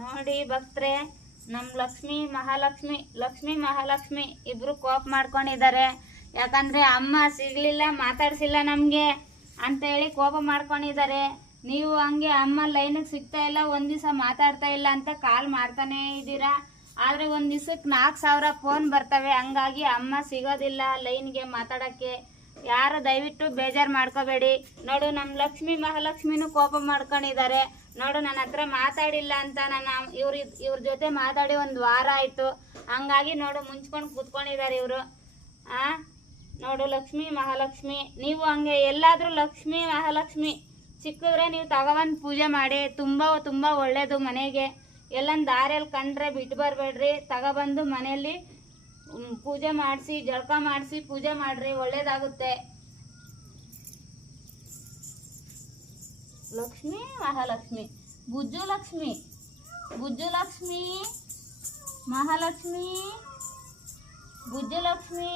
ನೋಡಿ ಭಕ್ತ್ರೆ, ನಮ್ಮ ಲಕ್ಷ್ಮಿ ಮಹಾಲಕ್ಷ್ಮಿ ಇಬ್ರು ಕೋಪ ಮಾಡ್ಕೊಂಡಿದ್ದಾರೆ. ಯಾಕಂದ್ರೆ ಅಮ್ಮ ಸಿಗ್ಲಿಲ್ಲ, ಮಾತಾಡ್ಸಿಲ್ಲ ನಮ್ಗೆ ಅಂತ ಹೇಳಿ ಕೋಪ ಮಾಡ್ಕೊಂಡಿದ್ದಾರೆ. ನೀವು ಹಂಗೆ ಅಮ್ಮ ಲೈನಿಗೆ ಸಿಗ್ತಾ ಇಲ್ಲ, ಒಂದ್ ದಿವಸ ಮಾತಾಡ್ತಾ ಇಲ್ಲ ಅಂತ ಕಾಲ್ ಮಾಡ್ತಾನೆ ಇದ್ದೀರಾ. ಆದ್ರೆ ಒಂದ್ ದಿವ್ಸಕ್ಕೆ 4,000 ಫೋನ್ ಬರ್ತವೆ. ಹಂಗಾಗಿ ಅಮ್ಮ ಸಿಗೋದಿಲ್ಲ ಲೈನ್ಗೆ ಮಾತಾಡಕ್ಕೆ. ಯಾರು ದಯವಿಟ್ಟು ಬೇಜಾರು ಮಾಡ್ಕೋಬೇಡಿ. ನೋಡು, ನಮ್ಮ ಲಕ್ಷ್ಮಿ ಮಹಾಲಕ್ಷ್ಮಿನೂ ಕೋಪ ಮಾಡ್ಕೊಂಡಿದ್ದಾರೆ. ನೋಡು, ನನ್ನ ಹತ್ರ ಮಾತಾಡಿಲ್ಲ ಅಂತ ಇವ್ರ ಜೊತೆ ಮಾತಾಡಿ 1 ವಾರ ಆಯ್ತು. ಹಂಗಾಗಿ ನೋಡು, ಮುಂಚ್ಕೊಂಡು ಕೂತ್ಕೊಂಡಿದ್ದಾರೆ ಇವರು. ನೋಡು ಲಕ್ಷ್ಮಿ ಮಹಾಲಕ್ಷ್ಮಿ, ನೀವು ಹಂಗೆ ಎಲ್ಲಾದ್ರೂ ಲಕ್ಷ್ಮಿ ಮಹಾಲಕ್ಷ್ಮಿ ಸಿಕ್ಕಿದ್ರೆ ನೀವು ತಗೊಬಂದು ಪೂಜೆ ಮಾಡಿ. ತುಂಬ ಒಳ್ಳೇದು. ಮನೆಗೆ ಎಲ್ಲಂದು ದಾರಿಯಲ್ಲಿ ಕಂಡ್ರೆ ಬಿಟ್ಟು ಬರಬೇಡ್ರಿ. ತಗೊಬಂದು ಮನೆಯಲ್ಲಿ ಪೂಜೆ ಮಾಡಿಸಿ, ಜಳಕ ಮಾಡಿಸಿ ಪೂಜೆ ಮಾಡ್ರಿ, ಒಳ್ಳೇದಾಗುತ್ತೆ. ಲಕ್ಷ್ಮಿ ಮಹಾಲಕ್ಷ್ಮಿ, ಬುಜ್ಜು ಲಕ್ಷ್ಮಿ ಮಹಾಲಕ್ಷ್ಮಿ, ಬುಜ್ಜು ಲಕ್ಷ್ಮಿ.